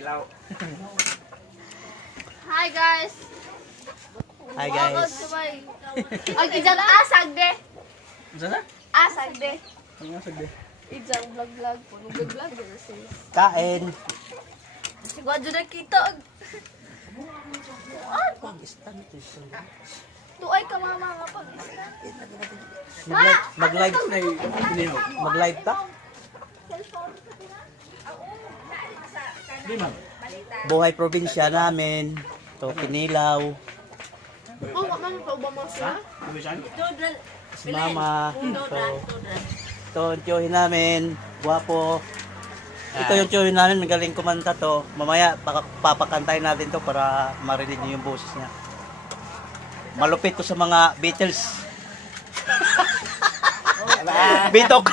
Tilaw. Hi guys. Hi guys. Ang ijang asag de. Sana? Asag de. Ano nga sagdi? Ijang vlog. Puno vlog de sis. Kain. Siguro dyan nakita. Tuay ka mama nga pag Mag-live. Mag-live ta? Di man. Buhay probinsya namin. To Kinilaw. Oh, mama pa ba mo siya? Kumisan? Si Mama. Ito yung tiyuhin namin. Guwapo. Ito yung tiyuhin namin. Magaling kumanta to. Mamaya papakantayin natin to para marinig niyo yung boses niya. Malupit to sa mga Beatles. Bitok.